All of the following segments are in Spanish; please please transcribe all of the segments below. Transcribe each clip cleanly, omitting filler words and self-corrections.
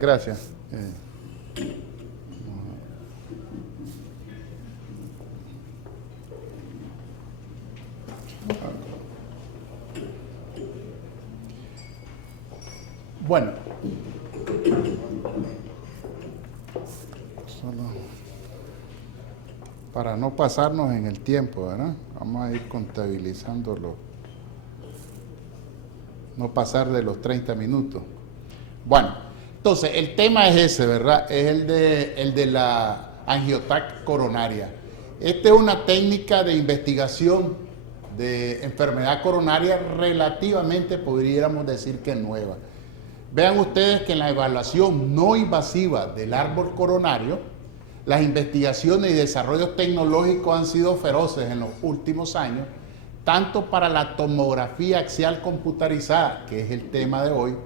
Gracias. Bueno, solo para no pasarnos en el tiempo, ¿verdad? Vamos a ir contabilizándolo. No pasar de los 30 minutos. Bueno, entonces el tema es ese, ¿verdad? Es el de la angiotac coronaria. Esta es una técnica de investigación de enfermedad coronaria relativamente, podríamos decir que nueva. Vean ustedes que en la evaluación no invasiva del árbol coronario, las investigaciones y desarrollos tecnológicos han sido feroces en los últimos años, tanto para la tomografía axial computarizada, que es el tema de hoy,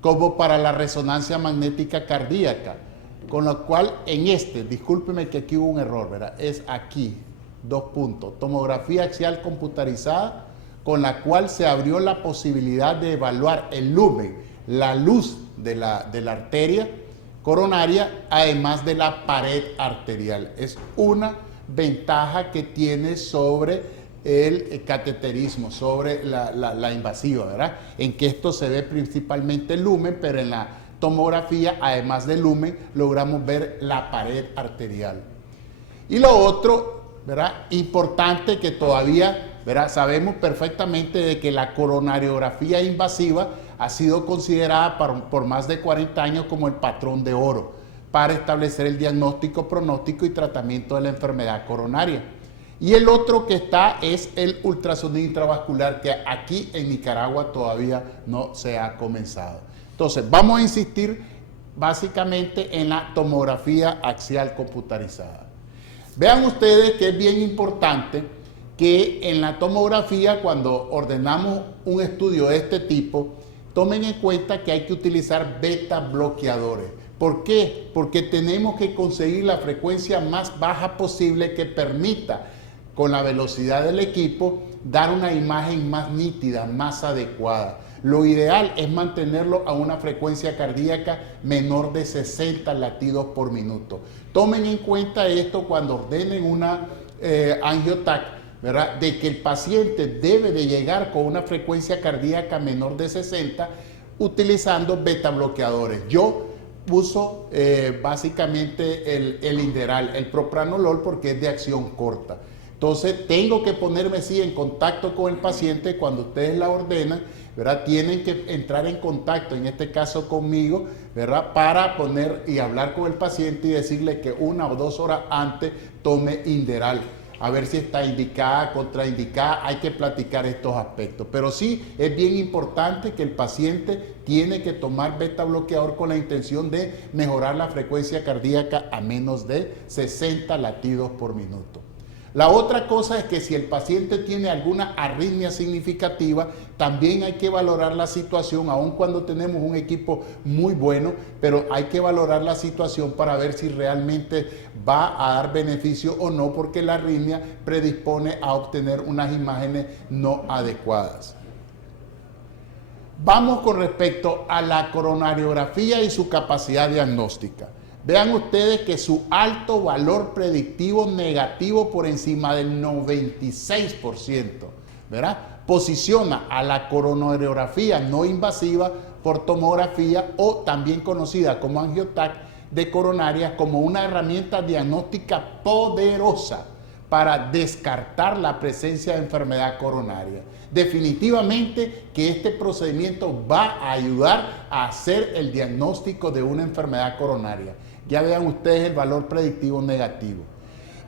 como para la resonancia magnética cardíaca, con lo cual discúlpeme que aquí hubo un error, ¿verdad? Es aquí, 2 puntos, tomografía axial computarizada, con la cual se abrió la posibilidad de evaluar el lumen, la luz de la arteria coronaria, además de la pared arterial. Es una ventaja que tiene sobre el cateterismo, sobre la invasiva, ¿verdad? En que esto se ve principalmente el lumen, pero en la tomografía, además del lumen, logramos ver la pared arterial. Y lo otro, ¿verdad? Importante que todavía, ¿verdad? Sabemos perfectamente de que la coronariografía invasiva ha sido considerada por más de 40 años como el patrón de oro para establecer el diagnóstico, pronóstico y tratamiento de la enfermedad coronaria. Y el otro que está es el ultrasonido intravascular, que aquí en Nicaragua todavía no se ha comenzado. Entonces, vamos a insistir básicamente en la tomografía axial computarizada. Vean ustedes que es bien importante que en la tomografía, cuando ordenamos un estudio de este tipo, tomen en cuenta que hay que utilizar beta bloqueadores. ¿Por qué? Porque tenemos que conseguir la frecuencia más baja posible que permita, con la velocidad del equipo, dar una imagen más nítida, más adecuada. Lo ideal es mantenerlo a una frecuencia cardíaca menor de 60 latidos por minuto. Tomen en cuenta esto cuando ordenen una angiotac, ¿verdad? De que el paciente debe de llegar con una frecuencia cardíaca menor de 60 utilizando beta bloqueadores. Yo uso básicamente el Inderal, el propranolol, porque es de acción corta. Entonces tengo que ponerme en contacto con el paciente cuando ustedes la ordenan, ¿verdad? Tienen que entrar en contacto, en este caso conmigo, ¿verdad? Para poner y hablar con el paciente y decirle que 1 o 2 horas antes tome Inderal. A ver si está indicada, contraindicada, hay que platicar estos aspectos. Pero sí es bien importante que el paciente tiene que tomar beta bloqueador con la intención de mejorar la frecuencia cardíaca a menos de 60 latidos por minuto. La otra cosa es que si el paciente tiene alguna arritmia significativa, también hay que valorar la situación, aun cuando tenemos un equipo muy bueno, pero hay que valorar la situación para ver si realmente va a dar beneficio o no, porque la arritmia predispone a obtener unas imágenes no adecuadas. Vamos con respecto a la coronariografía y su capacidad diagnóstica. Vean ustedes que su alto valor predictivo negativo por encima del 96%, ¿verdad? Posiciona a la coronariografía no invasiva por tomografía, o también conocida como angiotac de coronaria, como una herramienta diagnóstica poderosa para descartar la presencia de enfermedad coronaria. Definitivamente que este procedimiento va a ayudar a hacer el diagnóstico de una enfermedad coronaria. Ya vean ustedes el valor predictivo negativo.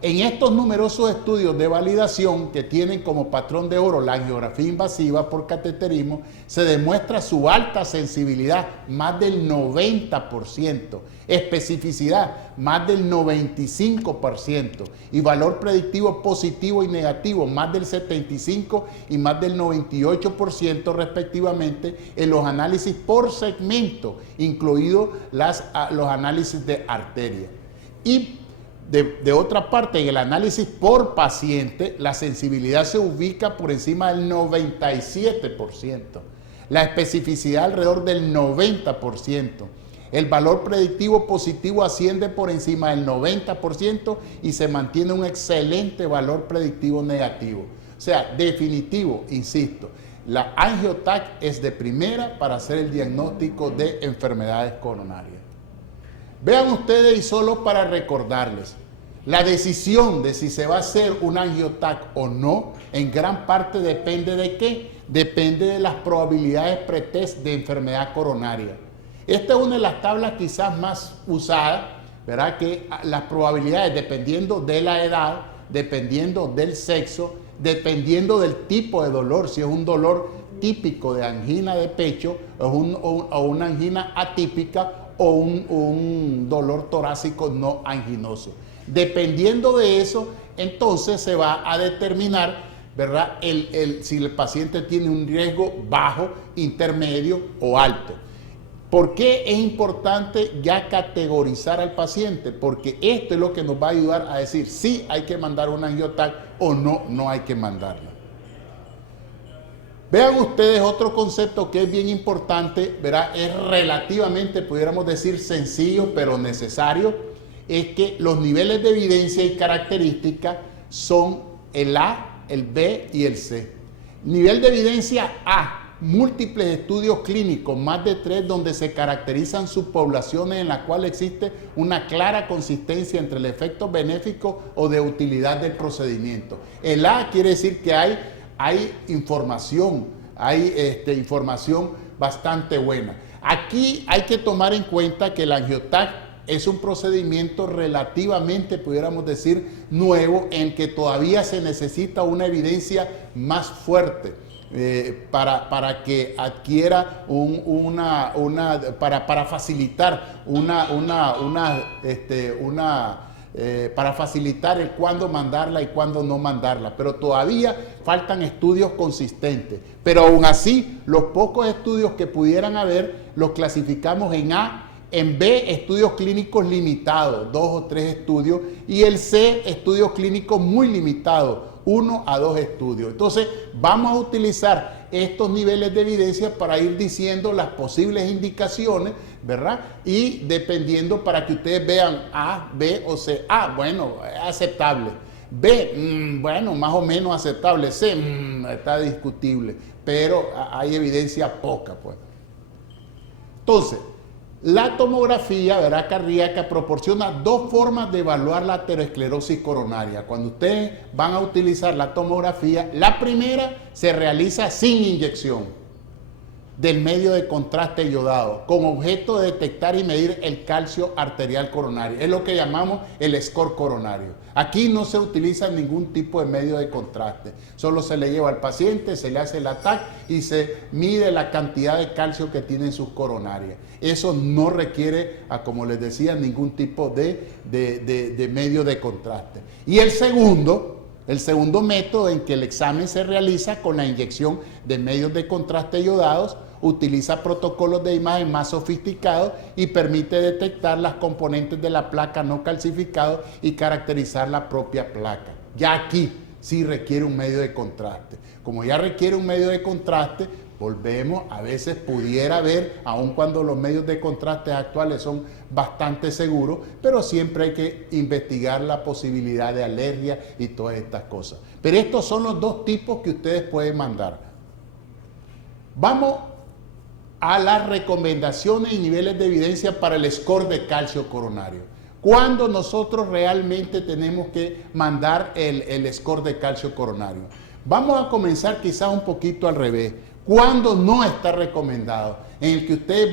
En estos numerosos estudios de validación que tienen como patrón de oro la angiografía invasiva por cateterismo, se demuestra su alta sensibilidad, más del 90%, especificidad, más del 95%, y valor predictivo positivo y negativo, más del 75% y más del 98% respectivamente, en los análisis por segmento, incluidos los análisis de arteria. Y de otra parte, en el análisis por paciente, la sensibilidad se ubica por encima del 97%, la especificidad alrededor del 90%, El valor predictivo positivo asciende por encima del 90% y se mantiene un excelente valor predictivo negativo. O sea, definitivo, insisto, la angiotac es de primera para hacer el diagnóstico de enfermedades coronarias. Vean ustedes, y solo para recordarles, la decisión de si se va a hacer un angiotac o no, en gran parte depende de ¿qué? Depende de las probabilidades pretest de enfermedad coronaria. Esta es una de las tablas quizás más usadas, ¿verdad? Que las probabilidades, dependiendo de la edad, dependiendo del sexo, dependiendo del tipo de dolor, si es un dolor típico de angina de pecho o una angina atípica o un dolor torácico no anginoso. Dependiendo de eso, entonces se va a determinar, ¿verdad? Si el paciente tiene un riesgo bajo, intermedio o alto. ¿Por qué es importante ya categorizar al paciente? Porque esto es lo que nos va a ayudar a decir si hay que mandar una angiotac o no, no hay que mandarla. Vean ustedes otro concepto que es bien importante, ¿verdad? Es relativamente, pudiéramos decir, sencillo, pero necesario, es que los niveles de evidencia y características son el A, el B y el C. Nivel de evidencia A. Múltiples estudios clínicos, más de 3, donde se caracterizan subpoblaciones en las cuales existe una clara consistencia entre el efecto benéfico o de utilidad del procedimiento. El A quiere decir que hay información, información bastante buena. Aquí hay que tomar en cuenta que el angiotac es un procedimiento relativamente, pudiéramos decir, nuevo, en que todavía se necesita una evidencia más fuerte. Para que adquiera para facilitar para facilitar el cuándo mandarla y cuándo no mandarla, pero todavía faltan estudios consistentes. Pero aún así, los pocos estudios que pudieran haber los clasificamos en A. En B, estudios clínicos limitados, 2 o 3 estudios, y el C, estudios clínicos muy limitados, 1 a 2 estudios. Entonces, vamos a utilizar estos niveles de evidencia para ir diciendo las posibles indicaciones, ¿verdad? Y dependiendo para que ustedes vean A, B o C. A, bueno, aceptable. B, bueno, más o menos aceptable. C, está discutible, pero hay evidencia poca, pues. Entonces, la tomografía, ¿verdad?, cardíaca proporciona 2 formas de evaluar la aterosclerosis coronaria. Cuando ustedes van a utilizar la tomografía, la primera se realiza sin inyección del medio de contraste iodado, con objeto de detectar y medir el calcio arterial coronario. Es lo que llamamos el score coronario. Aquí no se utiliza ningún tipo de medio de contraste. Solo se le lleva al paciente, se le hace el TAC y se mide la cantidad de calcio que tiene en sus coronarias. Eso no requiere, como les decía, ningún tipo de medio de contraste. Y el segundo método en que el examen se realiza con la inyección de medios de contraste iodados, utiliza protocolos de imagen más sofisticados y permite detectar las componentes de la placa no calcificado y caracterizar la propia placa. Ya aquí sí requiere un medio de contraste. Como ya requiere un medio de contraste, volvemos, a veces pudiera haber, aun cuando los medios de contraste actuales son bastante seguros, pero siempre hay que investigar la posibilidad de alergia y todas estas cosas. Pero estos son los 2 tipos que ustedes pueden mandar. Vamos a las recomendaciones y niveles de evidencia para el score de calcio coronario. ¿Cuándo nosotros realmente tenemos que mandar el score de calcio coronario? Vamos a comenzar quizás un poquito al revés. ¿Cuándo no está recomendado? En el que ustedes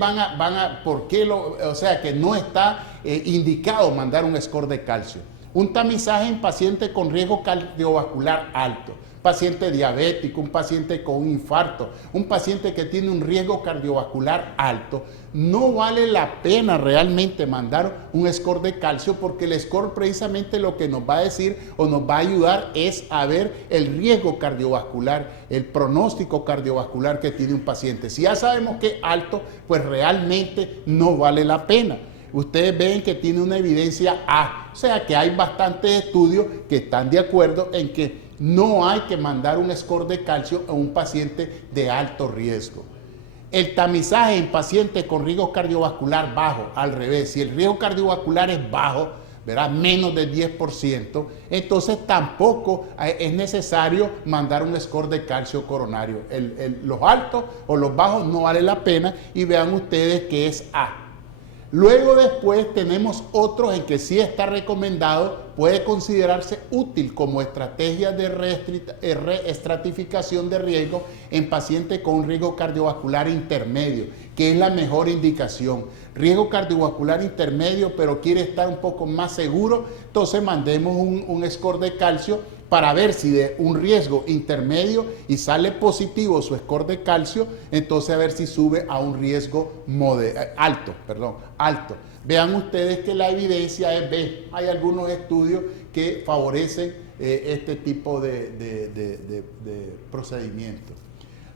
que no está indicado mandar un score de calcio. Un tamizaje en pacientes con riesgo cardiovascular alto, paciente diabético, un paciente con un infarto, un paciente que tiene un riesgo cardiovascular alto, no vale la pena realmente mandar un score de calcio, porque el score precisamente lo que nos va a decir o nos va a ayudar es a ver el riesgo cardiovascular, el pronóstico cardiovascular que tiene un paciente. Si ya sabemos que es alto, pues realmente no vale la pena. Ustedes ven que tiene una evidencia A, o sea que hay bastantes estudios que están de acuerdo en que no hay que mandar un score de calcio a un paciente de alto riesgo. El tamizaje en pacientes con riesgo cardiovascular bajo, al revés, si el riesgo cardiovascular es bajo, ¿verdad? Menos del 10%, entonces tampoco es necesario mandar un score de calcio coronario. Los altos o los bajos no vale la pena y vean ustedes que es A. Luego después tenemos otros en que sí está recomendado, puede considerarse útil como estrategia de reestratificación de riesgo en pacientes con un riesgo cardiovascular intermedio, que es la mejor indicación. Riesgo cardiovascular intermedio, pero quiere estar un poco más seguro, entonces mandemos un score de calcio para ver si de un riesgo intermedio y sale positivo su score de calcio, entonces a ver si sube a un riesgo alto. Vean ustedes que la evidencia es B. Hay algunos estudios que favorecen este tipo de procedimiento.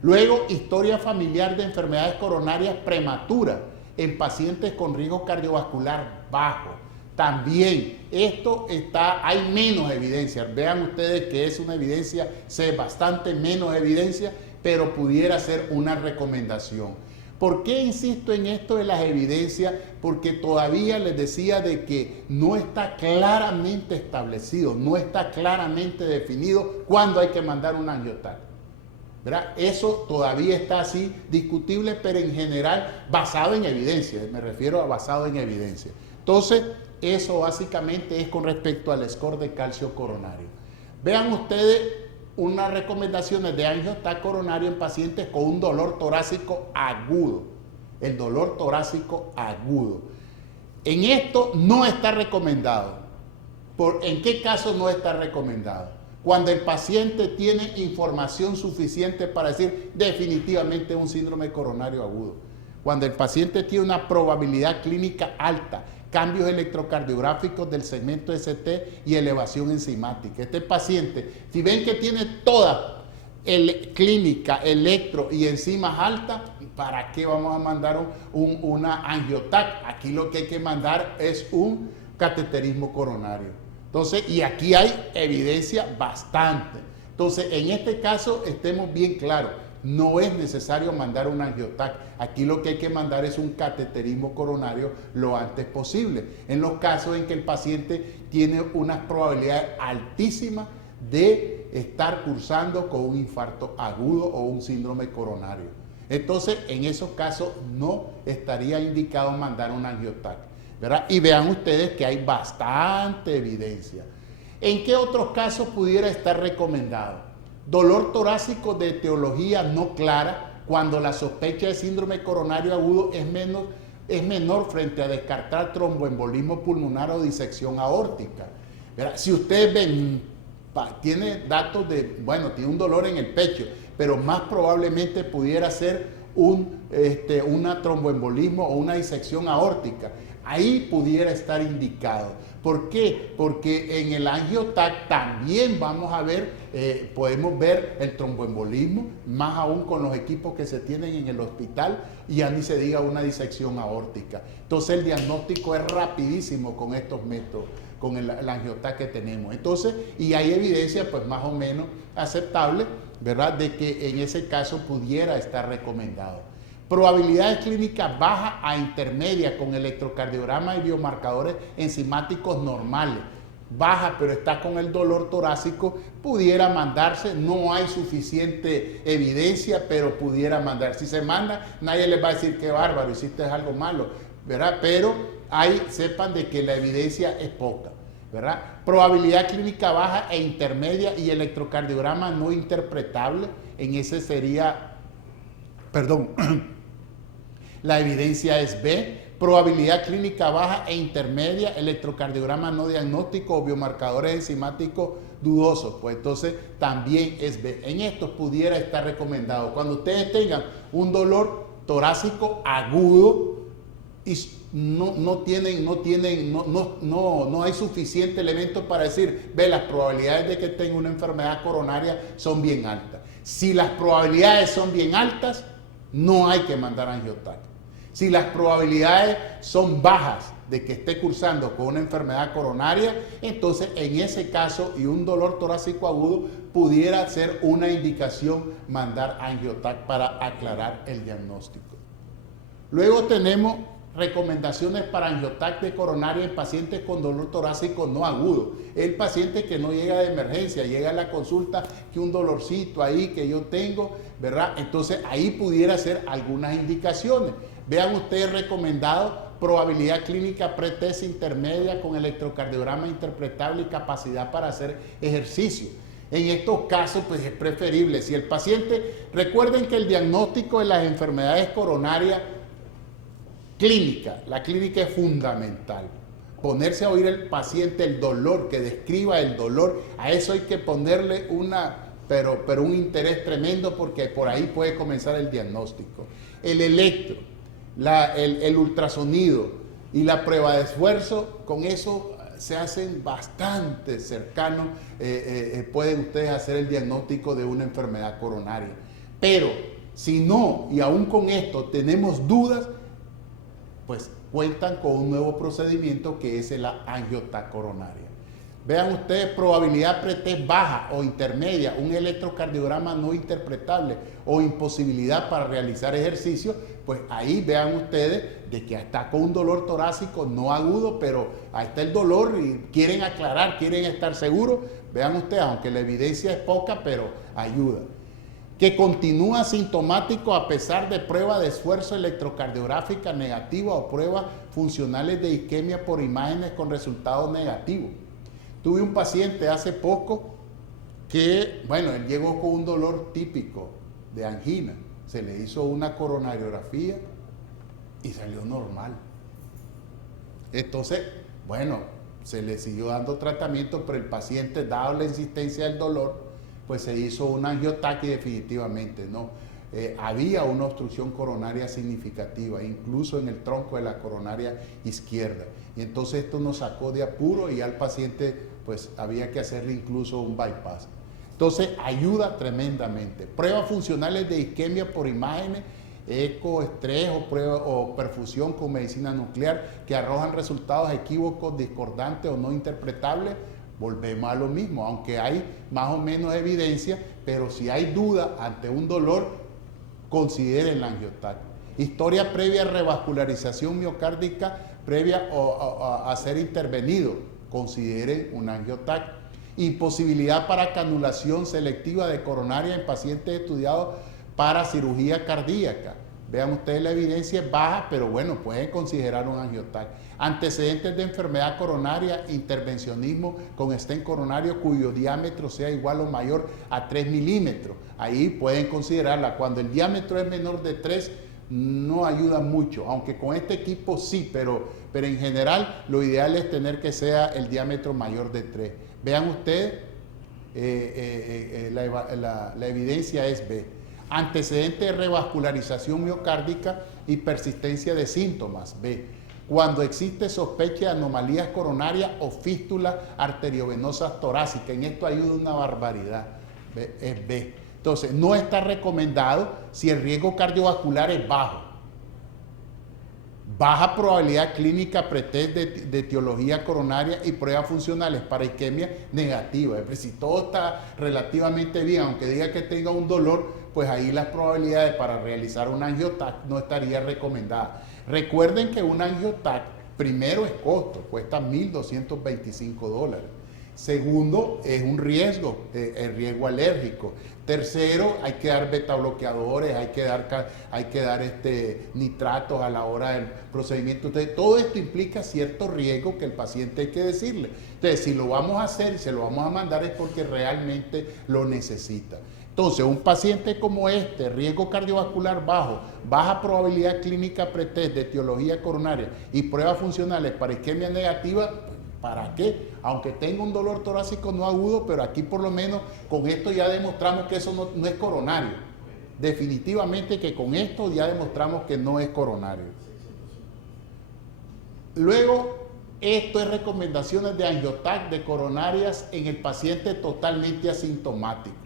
Luego, historia familiar de enfermedades coronarias prematuras en pacientes con riesgo cardiovascular bajo. También hay menos evidencia. Vean ustedes que es una evidencia, bastante menos evidencia, pero pudiera ser una recomendación. ¿Por qué insisto en esto de las evidencias? Porque todavía les decía de que no está claramente establecido, no está claramente definido cuándo hay que mandar un angiotac, ¿verdad? Eso todavía está así discutible, pero en general basado en evidencia, me refiero a basado en evidencia. Entonces, eso básicamente es con respecto al score de calcio coronario. Vean ustedes unas recomendaciones de angiotac coronario en pacientes con un dolor torácico agudo. El dolor torácico agudo. En esto no está recomendado. ¿En qué caso no está recomendado? Cuando el paciente tiene información suficiente para decir definitivamente un síndrome coronario agudo. Cuando el paciente tiene una probabilidad clínica alta, cambios electrocardiográficos del segmento ST y elevación enzimática. Este paciente, si ven que tiene toda clínica, electro y enzimas altas, ¿para qué vamos a mandar una angiotac? Aquí lo que hay que mandar es un cateterismo coronario. Entonces, y aquí hay evidencia bastante. Entonces, en este caso, estemos bien claros. No es necesario mandar un angiotac. Aquí lo que hay que mandar es un cateterismo coronario lo antes posible. En los casos en que el paciente tiene unas probabilidades altísimas de estar cursando con un infarto agudo o un síndrome coronario. Entonces, en esos casos no estaría indicado mandar un angiotac, ¿verdad? Y vean ustedes que hay bastante evidencia. ¿En qué otros casos pudiera estar recomendado? Dolor torácico de etiología no clara, cuando la sospecha de síndrome coronario agudo es menor frente a descartar tromboembolismo pulmonar o disección aórtica. ¿Verdad? Si ustedes ven, tiene datos tiene un dolor en el pecho, pero más probablemente pudiera ser una tromboembolismo o una disección aórtica. Ahí pudiera estar indicado. ¿Por qué? Porque en el angiotac también vamos a ver, podemos ver el tromboembolismo, más aún con los equipos que se tienen en el hospital, y ya ni se diga una disección aórtica. Entonces el diagnóstico es rapidísimo con estos métodos, con el angiotac que tenemos. Entonces, y hay evidencia pues más o menos aceptable, ¿verdad?, de que en ese caso pudiera estar recomendado. Probabilidades clínicas bajas a intermedias con electrocardiograma y biomarcadores enzimáticos normales. Baja, pero está con el dolor torácico, pudiera mandarse. No hay suficiente evidencia, pero pudiera mandar. Si se manda, nadie les va a decir qué bárbaro, hiciste algo malo, ¿verdad? Pero sepan de que la evidencia es poca, ¿verdad? Probabilidad clínica baja e intermedia y electrocardiograma no interpretable. En ese sería, la evidencia es B. Probabilidad clínica baja e intermedia, electrocardiograma no diagnóstico o biomarcadores enzimáticos dudosos, pues entonces también es B. En estos pudiera estar recomendado. Cuando ustedes tengan un dolor torácico agudo y no hay suficiente elemento para decir, las probabilidades de que tenga una enfermedad coronaria son bien altas. Si las probabilidades son bien altas, no hay que mandar angiotac. Si las probabilidades son bajas de que esté cursando con una enfermedad coronaria, entonces en ese caso y un dolor torácico agudo pudiera ser una indicación mandar angiotac para aclarar el diagnóstico. Luego tenemos recomendaciones para angiotac de coronaria en pacientes con dolor torácico no agudo. El paciente que no llega de emergencia, llega a la consulta que un dolorcito ahí que yo tengo, ¿verdad? Entonces ahí pudiera ser algunas indicaciones. Vean ustedes recomendado probabilidad clínica pretest intermedia con electrocardiograma interpretable y capacidad para hacer ejercicio. En estos casos, pues es preferible. Si el paciente, recuerden que el diagnóstico de las enfermedades coronarias clínica, la clínica es fundamental. Ponerse a oír al paciente el dolor, que describa el dolor, a eso hay que ponerle pero un interés tremendo porque por ahí puede comenzar el diagnóstico. El electro, el ultrasonido y la prueba de esfuerzo, con eso se hacen bastante cercanos, pueden ustedes hacer el diagnóstico de una enfermedad coronaria. Pero si no, y aún con esto tenemos dudas, pues cuentan con un nuevo procedimiento que es la angiotac coronaria. Vean ustedes, probabilidad pretest baja o intermedia, un electrocardiograma no interpretable o imposibilidad para realizar ejercicio, pues ahí vean ustedes de que está con un dolor torácico no agudo, pero ahí está el dolor y quieren aclarar, quieren estar seguros. Vean ustedes, aunque la evidencia es poca, pero ayuda. Que continúa sintomático a pesar de prueba de esfuerzo electrocardiográfica negativa o pruebas funcionales de isquemia por imágenes con resultados negativos. Tuve un paciente hace poco que, bueno, él llegó con un dolor típico de angina. Se le hizo una coronariografía y salió normal. Entonces, bueno, se le siguió dando tratamiento, pero el paciente, dado la insistencia del dolor, pues se hizo un angiotac y definitivamente no. Había una obstrucción coronaria significativa, incluso en el tronco de la coronaria izquierda. Y entonces esto nos sacó de apuro y al paciente pues había que hacerle incluso un bypass. Entonces ayuda tremendamente. Pruebas funcionales de isquemia por imágenes, eco, estrés o perfusión con medicina nuclear que arrojan resultados equívocos, discordantes o no interpretables. Volvemos a lo mismo, aunque hay más o menos evidencia, pero si hay duda ante un dolor, consideren la angiotac. Historia previa a revascularización miocárdica previa a ser intervenido, consideren una angiotac. Imposibilidad para canulación selectiva de coronaria en pacientes estudiados para cirugía cardíaca. Vean ustedes, la evidencia es baja, pero bueno, pueden considerar un angiotac. Antecedentes de enfermedad coronaria, intervencionismo con stent coronario cuyo diámetro sea igual o mayor a 3 milímetros. Ahí pueden considerarla. Cuando el diámetro es menor de 3, no ayuda mucho, aunque con este equipo sí, pero en general lo ideal es tener que sea el diámetro mayor de 3. Vean ustedes, la evidencia es B. Antecedente de revascularización miocárdica y persistencia de síntomas, B. Cuando existe sospecha de anomalías coronarias o fístulas arteriovenosas torácicas, en esto ayuda una barbaridad, B, es B. Entonces, no está recomendado si el riesgo cardiovascular es bajo. Baja probabilidad clínica pretest de etiología coronaria y pruebas funcionales para isquemia negativa. Es decir, si todo está relativamente bien, aunque diga que tenga un dolor, pues ahí las probabilidades para realizar un angiotac no estaría recomendada. Recuerden que un angiotac, primero es costo, cuesta $1,225. Segundo, es un riesgo, el riesgo alérgico. Tercero, hay que dar betabloqueadores, hay que dar nitratos a la hora del procedimiento. Entonces, todo esto implica cierto riesgo que el paciente hay que decirle. Entonces, si lo vamos a hacer y se lo vamos a mandar es porque realmente lo necesita. Entonces, un paciente como este, riesgo cardiovascular bajo, baja probabilidad clínica pretest de etiología coronaria y pruebas funcionales para isquemia negativa, ¿para qué? Aunque tenga un dolor torácico no agudo, pero aquí por lo menos con esto ya demostramos que eso no es coronario. Definitivamente que con esto ya demostramos que no es coronario. Luego, esto es recomendaciones de angiotac de coronarias en el paciente totalmente asintomático.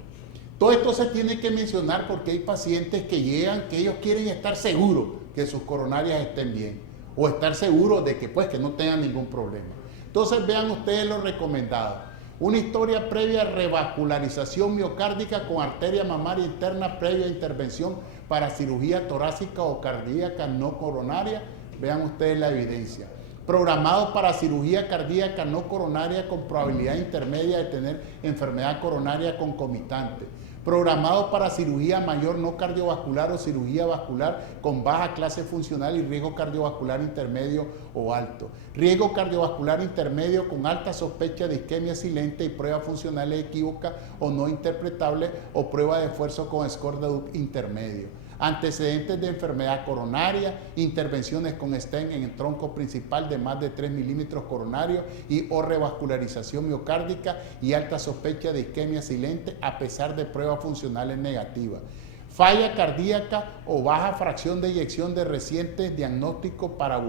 Todo esto se tiene que mencionar porque hay pacientes que llegan, que ellos quieren estar seguros, que sus coronarias estén bien o estar seguro de que pues que no tengan ningún problema. Entonces vean ustedes lo recomendado. Una historia previa a revascularización miocárdica con arteria mamaria interna previa a intervención para cirugía torácica o cardíaca no coronaria. Vean ustedes la evidencia. Programado para cirugía cardíaca no coronaria con probabilidad intermedia de tener enfermedad coronaria concomitante. Programado para cirugía mayor no cardiovascular o cirugía vascular con baja clase funcional y riesgo cardiovascular intermedio o alto. Riesgo cardiovascular intermedio con alta sospecha de isquemia silente y pruebas funcionales equívocas o no interpretables o prueba de esfuerzo con score de intermedio. Antecedentes de enfermedad coronaria, intervenciones con stent en el tronco principal de más de 3 milímetros coronarios y o revascularización miocárdica y alta sospecha de isquemia silente a pesar de pruebas funcionales negativas. Falla cardíaca o baja fracción de eyección de recientes diagnósticos para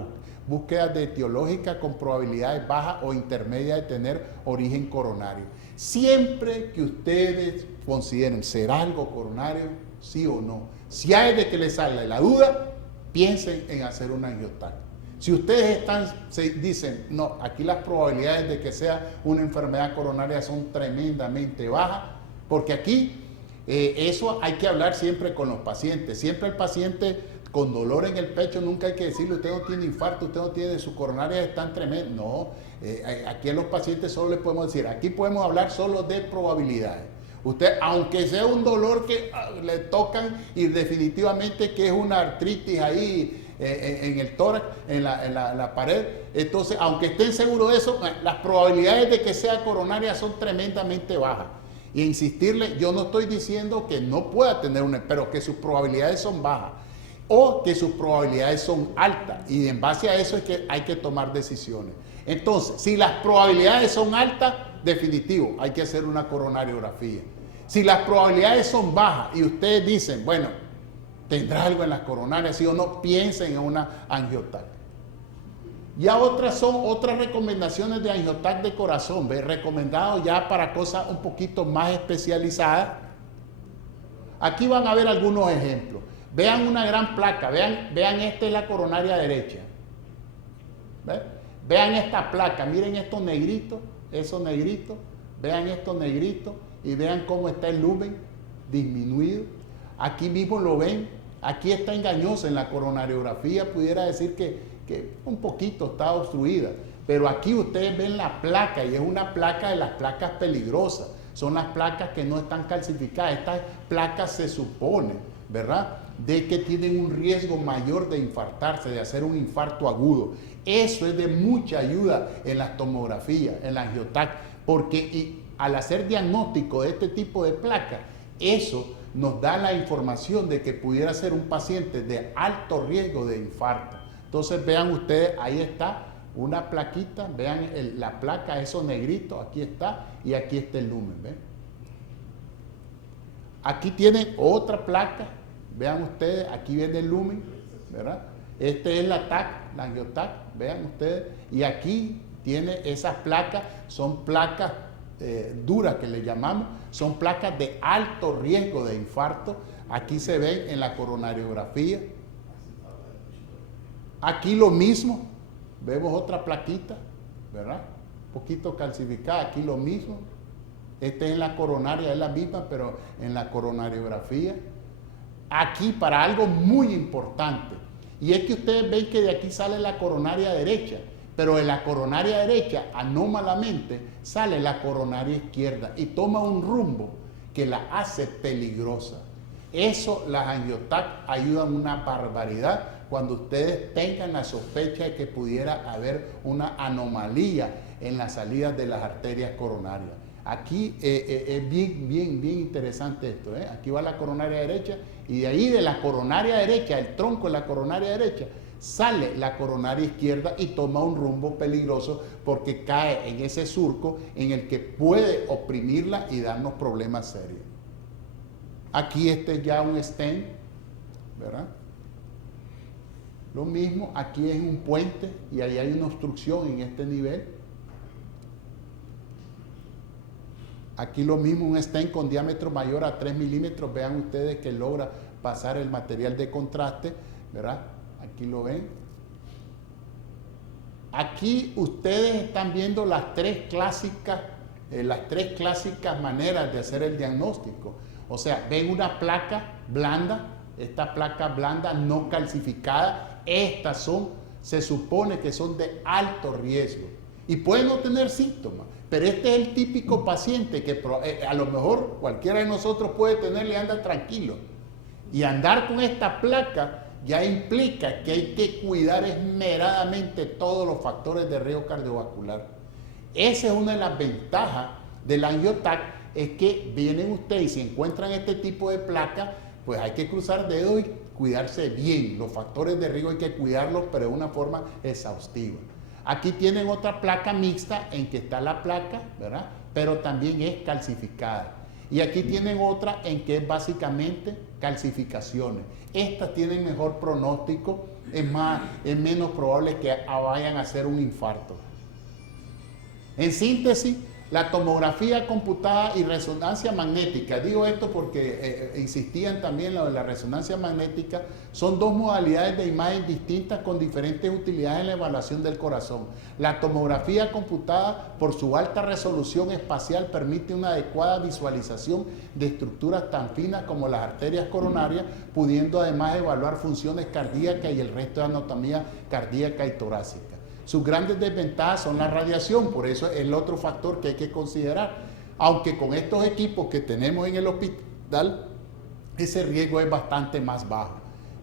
búsquedas de etiológica con probabilidades bajas o intermedias de tener origen coronario. Siempre que ustedes consideren ser algo coronario, sí o no. Si hay de que les sale la duda, piensen en hacer una angiotac. Si ustedes dicen, no, aquí las probabilidades de que sea una enfermedad coronaria son tremendamente bajas, porque aquí eso hay que hablar siempre con los pacientes. Siempre el paciente con dolor en el pecho, nunca hay que decirle, usted no tiene infarto, usted no tiene, sus coronarias están tremendas. No, aquí a los pacientes solo les podemos decir, aquí podemos hablar solo de probabilidades. Usted, aunque sea un dolor que le tocan y definitivamente que es una artritis ahí en el tórax, en la pared, entonces, aunque estén seguros de eso, las probabilidades de que sea coronaria son tremendamente bajas. Y insistirle, yo no estoy diciendo que no pueda tener una, pero que sus probabilidades son bajas o que sus probabilidades son altas. Y en base a eso es que hay que tomar decisiones. Entonces, si las probabilidades son altas, definitivo, hay que hacer una coronariografía. Si las probabilidades son bajas y ustedes dicen, bueno, tendrá algo en las coronarias, sí o no, piensen en una angiotac. Ya otras son otras recomendaciones de angiotac de corazón, ¿ves? Recomendado ya para cosas un poquito más especializadas. Aquí van a ver algunos ejemplos. Vean una gran placa, vean esta es la coronaria derecha. ¿Ves? Vean esta placa, miren estos negritos, esos negritos, vean estos negritos y vean cómo está el lumen disminuido. Aquí mismo lo ven, aquí está engañosa en la coronariografía, pudiera decir que un poquito está obstruida, pero aquí ustedes ven la placa y es una placa de las placas peligrosas, son las placas que no están calcificadas. Estas placas se supone, ¿verdad?, de que tienen un riesgo mayor de infartarse, de hacer un infarto agudo. Eso es de mucha ayuda en las tomografías, en la angiotac, porque al hacer diagnóstico de este tipo de placas, eso nos da la información de que pudiera ser un paciente de alto riesgo de infarto. Entonces vean ustedes, ahí está una plaquita, vean la placa, esos negritos, aquí está, y aquí está el lumen, ¿ven? Aquí tienen otra placa, vean ustedes, aquí viene el lumen, ¿verdad? Este es la TAC, la angiotac, vean ustedes, y aquí tiene esas placas, son placas duras que le llamamos, son placas de alto riesgo de infarto. Aquí se ven en la coronariografía. Aquí lo mismo, vemos otra plaquita, ¿verdad? Un poquito calcificada, aquí lo mismo. Este es en la coronaria, es la misma, pero en la coronariografía. Aquí para algo muy importante, y es que ustedes ven que de aquí sale la coronaria derecha, pero en la coronaria derecha, anómalamente, sale la coronaria izquierda y toma un rumbo que la hace peligrosa. Eso, las angiotac ayudan una barbaridad cuando ustedes tengan la sospecha de que pudiera haber una anomalía en las salidas de las arterias coronarias. Aquí es bien interesante esto, ¿eh? Aquí va la coronaria derecha y de ahí de la coronaria derecha, el tronco de la coronaria derecha, sale la coronaria izquierda y toma un rumbo peligroso porque cae en ese surco en el que puede oprimirla y darnos problemas serios. Aquí este es ya un stent, ¿verdad? Lo mismo, aquí es un puente y ahí hay una obstrucción en este nivel. Aquí lo mismo, un stent con diámetro mayor a 3 milímetros. Vean ustedes que logra pasar el material de contraste, ¿verdad? Aquí lo ven. Aquí ustedes están viendo las tres clásicas maneras de hacer el diagnóstico. O sea, ven una placa blanda, esta placa blanda no calcificada, se supone que son de alto riesgo y pueden no tener síntomas, pero este es el típico paciente que a lo mejor cualquiera de nosotros puede tenerle y anda tranquilo. Y andar con esta placa ya implica que hay que cuidar esmeradamente todos los factores de riesgo cardiovascular. Esa es una de las ventajas del angiotac, es que vienen ustedes y si encuentran este tipo de placa, pues hay que cruzar dedos y cuidarse bien. Los factores de riesgo hay que cuidarlos, pero de una forma exhaustiva. Aquí tienen otra placa mixta en que está la placa, ¿verdad? Pero también es calcificada. Y aquí tienen otra en que es básicamente calcificaciones. Estas tienen mejor pronóstico, es menos probable que vayan a hacer un infarto. En síntesis, la tomografía computada y resonancia magnética, digo esto porque insistían también en lo de la resonancia magnética, son dos modalidades de imagen distintas con diferentes utilidades en la evaluación del corazón. La tomografía computada, por su alta resolución espacial, permite una adecuada visualización de estructuras tan finas como las arterias coronarias, pudiendo además evaluar funciones cardíacas y el resto de anatomía cardíaca y torácica. Sus grandes desventajas son la radiación, por eso es el otro factor que hay que considerar. Aunque con estos equipos que tenemos en el hospital, ese riesgo es bastante más bajo,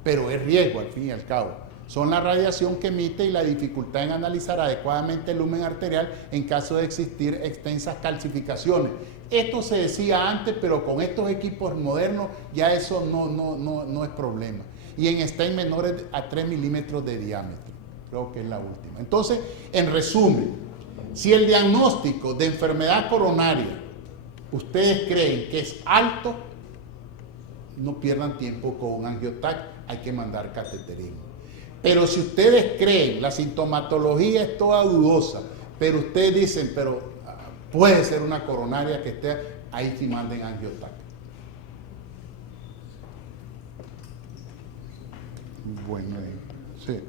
pero es riesgo al fin y al cabo. Son la radiación que emite y la dificultad en analizar adecuadamente el lumen arterial en caso de existir extensas calcificaciones. Esto se decía antes, pero con estos equipos modernos ya eso no es problema. Y en stents menores a 3 milímetros de diámetro. Creo que es la última. Entonces, en resumen, si el diagnóstico de enfermedad coronaria ustedes creen que es alto, no pierdan tiempo con un angiotac, hay que mandar cateterismo. Pero si ustedes creen, la sintomatología es toda dudosa, pero ustedes dicen, pero puede ser una coronaria que esté, ahí sí manden angiotac. Bueno, sí.